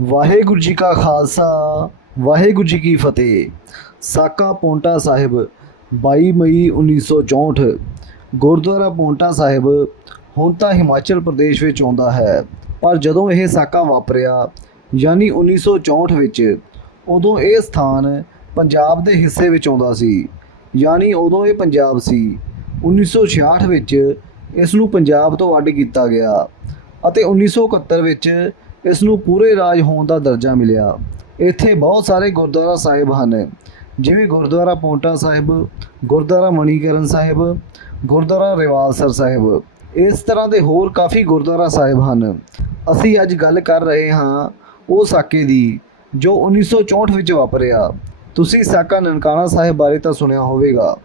ਵਾਹਿਗੁਰੂ ਜੀ ਕਾ ਖਾਲਸਾ, ਵਾਹਿਗੁਰੂ ਜੀ ਕੀ ਫਤਿਹ। ਸਾਕਾ ਪੌਂਟਾ ਸਾਹਿਬ 22 ਮਈ 1964 ਗੁਰਦੁਆਰਾ ਪੌਂਟਾ ਸਾਹਿਬ ਹੁਣ ਤਾਂ ਹਿਮਾਚਲ ਪ੍ਰਦੇਸ਼ ਵਿੱਚ ਆਉਂਦਾ ਹੈ, ਪਰ ਜਦੋਂ ਇਹ ਸਾਕਾ ਵਾਪਰਿਆ, ਯਾਨੀ 1964 ਵਿੱਚ, ਉਦੋਂ ਇਹ ਸਥਾਨ ਪੰਜਾਬ ਦੇ ਹਿੱਸੇ ਵਿੱਚ ਆਉਂਦਾ ਸੀ। ਯਾਨੀ ਉਦੋਂ ਇਹ ਪੰਜਾਬ ਸੀ। 1966 ਵਿੱਚ ਇਸ ਨੂੰ ਪੰਜਾਬ ਤੋਂ ਅੱਡ ਕੀਤਾ ਗਿਆ ਅਤੇ 1971 ਵਿੱਚ ਇਸ ਨੂੰ ਪੂਰੇ ਰਾਜ ਹੋਣ ਦਾ ਦਰਜਾ ਮਿਲਿਆ। ਇੱਥੇ ਬਹੁਤ ਸਾਰੇ ਗੁਰਦੁਆਰਾ ਸਾਹਿਬ ਹਨ, ਜਿਵੇਂ ਗੁਰਦੁਆਰਾ ਪੌਂਟਾ ਸਾਹਿਬ, ਗੁਰਦੁਆਰਾ ਮਣੀਕਰਨ ਸਾਹਿਬ, ਗੁਰਦੁਆਰਾ ਰਿਵਾਲਸਰ ਸਾਹਿਬ। ਇਸ ਤਰ੍ਹਾਂ ਦੇ ਹੋਰ ਕਾਫੀ ਗੁਰਦੁਆਰਾ ਸਾਹਿਬ ਹਨ। ਅਸੀਂ ਅੱਜ ਗੱਲ ਕਰ ਰਹੇ ਹਾਂ ਉਹ ਸਾਕੇ ਦੀ, ਜੋ 1964 ਵਿੱਚ ਵਾਪਰਿਆ। ਤੁਸੀਂ ਸਾਕਾ ਨਨਕਾਣਾ ਸਾਹਿਬ ਬਾਰੇ ਤਾਂ ਸੁਣਿਆ ਹੋਵੇਗਾ।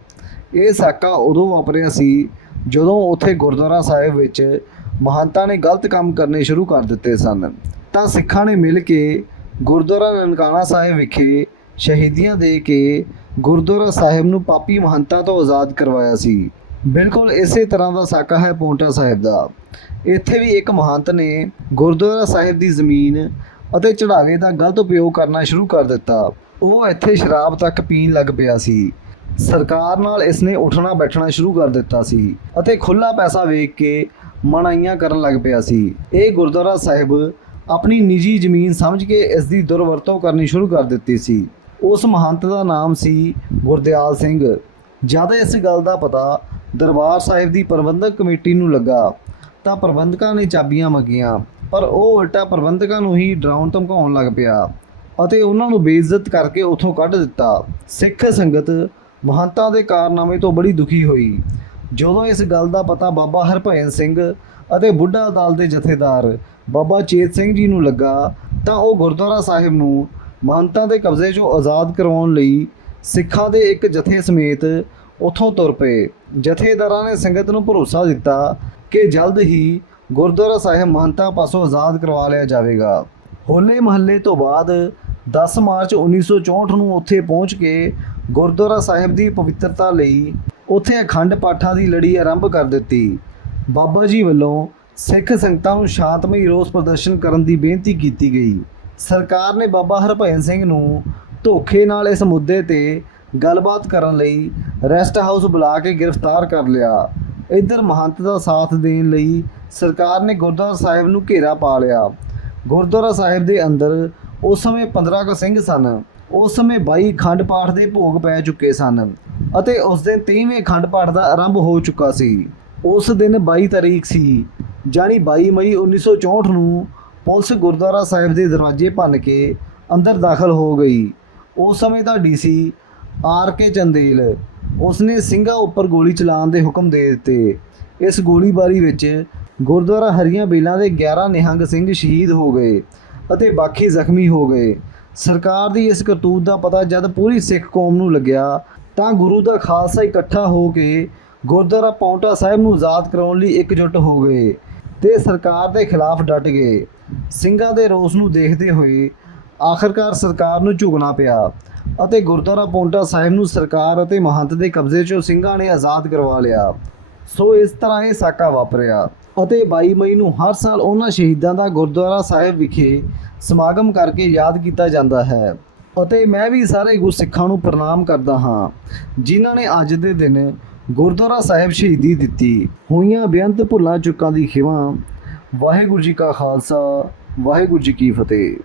ਇਹ ਸਾਕਾ ਉਦੋਂ ਵਾਪਰਿਆ ਸੀ ਜਦੋਂ ਉੱਥੇ ਗੁਰਦੁਆਰਾ ਸਾਹਿਬ ਵਿੱਚ ਮਹੰਤਾਂ ਨੇ ਗਲਤ ਕੰਮ ਕਰਨੇ ਸ਼ੁਰੂ ਕਰ ਦਿੱਤੇ ਸਨ। ਤਾਂ ਸਿੱਖਾਂ ਨੇ ਮਿਲ ਕੇ ਗੁਰਦੁਆਰਾ ਨਨਕਾਣਾ ਸਾਹਿਬ ਵਿਖੇ ਸ਼ਹੀਦੀਆਂ ਦੇ ਕੇ ਗੁਰਦੁਆਰਾ ਸਾਹਿਬ ਨੂੰ ਪਾਪੀ ਮਹੰਤਾਂ ਤੋਂ ਆਜ਼ਾਦ ਕਰਵਾਇਆ ਸੀ। ਬਿਲਕੁਲ ਇਸੇ ਤਰ੍ਹਾਂ ਦਾ ਸਾਕਾ ਹੈ ਪੌਂਟਾ ਸਾਹਿਬ ਦਾ। ਇੱਥੇ ਵੀ ਇੱਕ ਮਹੰਤ ਨੇ ਗੁਰਦੁਆਰਾ ਸਾਹਿਬ ਦੀ ਜ਼ਮੀਨ ਅਤੇ ਚੜਾਵੇ ਦਾ ਗਲਤ ਉਪਯੋਗ ਕਰਨਾ ਸ਼ੁਰੂ ਕਰ ਦਿੱਤਾ। ਉਹ ਇੱਥੇ ਸ਼ਰਾਬ ਤੱਕ ਪੀਣ ਲੱਗ ਪਿਆ ਸੀ। ਸਰਕਾਰ ਨਾਲ ਇਸਨੇ ਉੱਠਣਾ ਬੈਠਣਾ ਸ਼ੁਰੂ ਕਰ ਦਿੱਤਾ ਸੀ ਅਤੇ ਖੁੱਲਾ ਪੈਸਾ ਵੇਖ ਕੇ ਮਨਾਈਆਂ ਕਰਨ ਲੱਗ ਪਿਆ ਸੀ। ਇਹ ਗੁਰਦੁਆਰਾ ਸਾਹਿਬ ਆਪਣੀ ਨਿੱਜੀ ਜ਼ਮੀਨ ਸਮਝ ਕੇ ਇਸ ਦੀ ਦੁਰਵਰਤੋਂ ਕਰਨੀ ਸ਼ੁਰੂ ਕਰ ਦਿੱਤੀ ਸੀ। ਉਸ ਮਹੰਤ ਦਾ ਨਾਮ ਸੀ ਗੁਰਦਿਆਲ ਸਿੰਘ। ਜਦ ਇਸ ਗੱਲ ਦਾ ਪਤਾ ਦਰਬਾਰ ਸਾਹਿਬ ਦੀ ਪ੍ਰਬੰਧਕ ਕਮੇਟੀ ਨੂੰ ਲੱਗਾ, ਤਾਂ ਪ੍ਰਬੰਧਕਾਂ ਨੇ ਚਾਬੀਆਂ ਮੰਗੀਆਂ, ਪਰ ਉਹ ਉਲਟਾ ਪ੍ਰਬੰਧਕਾਂ ਨੂੰ ਹੀ ਡਰਾਉਣ ਧਮਕਾਉਣ ਲੱਗ ਪਿਆ ਅਤੇ ਉਹਨਾਂ ਨੂੰ ਬੇਇੱਜ਼ਤ ਕਰਕੇ ਉੱਥੋਂ ਕੱਢ ਦਿੱਤਾ। ਸਿੱਖ ਸੰਗਤ ਮਹੰਤਾਂ ਦੇ ਕਾਰਨਾਮੇ ਤੋਂ ਬੜੀ ਦੁਖੀ ਹੋਈ। ਜਦੋਂ ਇਸ ਗੱਲ ਦਾ ਪਤਾ ਬਾਬਾ ਹਰਭਜਨ ਸਿੰਘ ਅਤੇ ਬੁੱਢਾ ਦਲ ਦੇ ਜਥੇਦਾਰ ਬਾਬਾ ਚੇਤ ਸਿੰਘ ਜੀ ਨੂੰ ਲੱਗਾ, ਤਾਂ ਉਹ ਗੁਰਦੁਆਰਾ ਸਾਹਿਬ ਨੂੰ ਮਹੰਤਾਂ ਦੇ ਕਬਜ਼ੇ 'ਚੋਂ ਆਜ਼ਾਦ ਕਰਵਾਉਣ ਲਈ ਸਿੱਖਾਂ ਦੇ ਇੱਕ ਜਥੇ ਸਮੇਤ ਉੱਥੋਂ ਤੁਰ ਪਏ। ਜਥੇਦਾਰਾਂ ਨੇ ਸੰਗਤ ਨੂੰ ਭਰੋਸਾ ਦਿੱਤਾ ਕਿ ਜਲਦ ਹੀ ਗੁਰਦੁਆਰਾ ਸਾਹਿਬ ਮਹੰਤਾਂ ਪਾਸੋਂ ਆਜ਼ਾਦ ਕਰਵਾ ਲਿਆ ਜਾਵੇਗਾ। ਹੋਲੇ ਮਹੱਲੇ ਤੋਂ ਬਾਅਦ 10 ਮਾਰਚ 1964 ਨੂੰ ਉੱਥੇ ਪਹੁੰਚ ਕੇ ਗੁਰਦੁਆਰਾ ਸਾਹਿਬ ਦੀ ਪਵਿੱਤਰਤਾ ਲਈ ਉੱਥੇ ਅਖੰਡ ਪਾਠਾਂ ਦੀ ਲੜੀ ਆਰੰਭ ਕਰ ਦਿੱਤੀ। ਬਾਬਾ ਜੀ ਵੱਲੋਂ ਸਿੱਖ ਸੰਗਤਾਂ ਨੂੰ ਸ਼ਾਂਤਮਈ ਰੋਸ ਪ੍ਰਦਰਸ਼ਨ ਕਰਨ ਦੀ ਬੇਨਤੀ ਕੀਤੀ ਗਈ। ਸਰਕਾਰ ਨੇ ਬਾਬਾ ਹਰਭਜਨ ਸਿੰਘ ਨੂੰ ਧੋਖੇ ਨਾਲ ਇਸ ਮੁੱਦੇ ਤੇ ਗੱਲਬਾਤ ਕਰਨ ਲਈ ਰੈਸਟ ਹਾਊਸ ਬੁਲਾ ਕੇ ਗ੍ਰਿਫਤਾਰ ਕਰ ਲਿਆ। ਇੱਧਰ ਮਹੰਤ ਦਾ ਸਾਥ ਦੇਣ ਲਈ ਸਰਕਾਰ ਨੇ ਗੁਰਦੁਆਰਾ ਸਾਹਿਬ ਨੂੰ ਘੇਰਾ ਪਾ ਲਿਆ। ਗੁਰਦੁਆਰਾ ਸਾਹਿਬ ਦੇ ਅੰਦਰ ਉਸ ਸਮੇਂ 15 ਕੁ ਸਿੰਘ ਸਨ। ਉਸ ਸਮੇਂ 22 ਖੰਡ ਪਾਠ ਦੇ ਭੋਗ ਪੈ ਚੁੱਕੇ ਸਨ। ਅਤੇ ਉਸ ਦਿਨ 23ਵੇਂ ਖੰਡ ਪਾਠ ਦਾ ਆਰੰਭ ਹੋ ਚੁੱਕਾ ਸੀ। ਉਸ ਦਿਨ 22 ਤਾਰੀਖ ਸੀ ਜਾਨੀ 22 ਮਈ 1964 ਨੂੰ ਪੁਲਿਸ ਗੁਰਦੁਆਰਾ ਸਾਹਿਬ ਦੇ ਦਰਵਾਜ਼ੇ ਭੰਨ ਕੇ ਅੰਦਰ ਦਾਖਲ ਹੋ ਗਈ। ਉਸ ਸਮੇਂ ਦਾ ਡੀਸੀ ਆਰ ਕੇ ਚੰਦੇਲ, ਉਸਨੇ ਸਿੰਘਾਂ ਉੱਪਰ ਗੋਲੀ ਚਲਾਉਣ ਦੇ ਹੁਕਮ ਦੇ ਦਿੱਤੇ। ਇਸ ਗੋਲੀਬਾਰੀ ਵਿੱਚ ਗੁਰਦੁਆਰਾ ਹਰੀਆਂ ਬੇਲਾਂ ਦੇ 11 ਨਿਹੰਗ ਸਿੰਘ ਸ਼ਹੀਦ ਹੋ ਗਏ ਅਤੇ ਬਾਕੀ ਜ਼ਖਮੀ ਹੋ ਗਏ। ਸਰਕਾਰ ਦੀ ਇਸ ਕਰਤੂਤ ਦਾ ਪਤਾ ਜਦ ਪੂਰੀ ਸਿੱਖ ਕੌਮ ਨੂੰ ਲੱਗਿਆ ਤਾਂ ਗੁਰੂ ਦਾ ਖਾਲਸਾ ਇਕੱਠਾ ਹੋ ਕੇ ਗੁਰਦੁਆਰਾ ਪੌਂਟਾ ਸਾਹਿਬ ਨੂੰ ਆਜ਼ਾਦ ਕਰਾਉਣ ਲਈ ਇਕਜੁੱਟ ਹੋ ਗਏ ਤੇ ਸਰਕਾਰ ਦੇ ਖਿਲਾਫ ਡਟ ਗਏ। ਸਿੰਘਾਂ ਦੇ ਰੋਸ ਨੂੰ ਦੇਖਦੇ ਹੋਏ ਆਖਰਕਾਰ ਸਰਕਾਰ ਨੂੰ ਝੁਕਣਾ ਪਿਆ ਅਤੇ ਗੁਰਦੁਆਰਾ ਪੌਂਟਾ ਸਾਹਿਬ ਨੂੰ ਸਰਕਾਰ ਅਤੇ ਮਹੰਤ ਦੇ ਕਬਜ਼ੇ 'ਚੋਂ ਸਿੰਘਾਂ ਨੇ ਆਜ਼ਾਦ ਕਰਵਾ ਲਿਆ। ਸੋ ਇਸ ਤਰ੍ਹਾਂ ਇਹ ਸਾਕਾ ਵਾਪਰਿਆ ਅਤੇ 22 ਮਈ ਨੂੰ ਹਰ ਸਾਲ ਉਹਨਾਂ ਸ਼ਹੀਦਾਂ ਦਾ ਗੁਰਦੁਆਰਾ ਸਾਹਿਬ ਵਿਖੇ ਸਮਾਗਮ ਕਰਕੇ ਯਾਦ ਕੀਤਾ ਜਾਂਦਾ ਹੈ। ਅਤੇ ਮੈਂ ਵੀ ਸਾਰੇ ਗੁਰਸਿੱਖਾਂ ਨੂੰ ਪ੍ਰਣਾਮ ਕਰਦਾ ਹਾਂ, ਜਿਨ੍ਹਾਂ ਨੇ ਅੱਜ ਦੇ ਦਿਨ ਗੁਰਦੁਆਰਾ ਸਾਹਿਬ ਸ਼ਹੀਦੀ ਦਿੱਤੀ। ਹੋਈਆਂ ਬੇਅੰਤ ਭੁੱਲਾਂ ਚੁੱਕਾਂ ਦੀ ਖਿਮਾ ਵਾਹਿਗੁਰੂ ਜੀ ਕਾ ਖਾਲਸਾ, ਵਾਹਿਗੁਰੂ ਜੀ ਕੀ ਫਤਿਹ।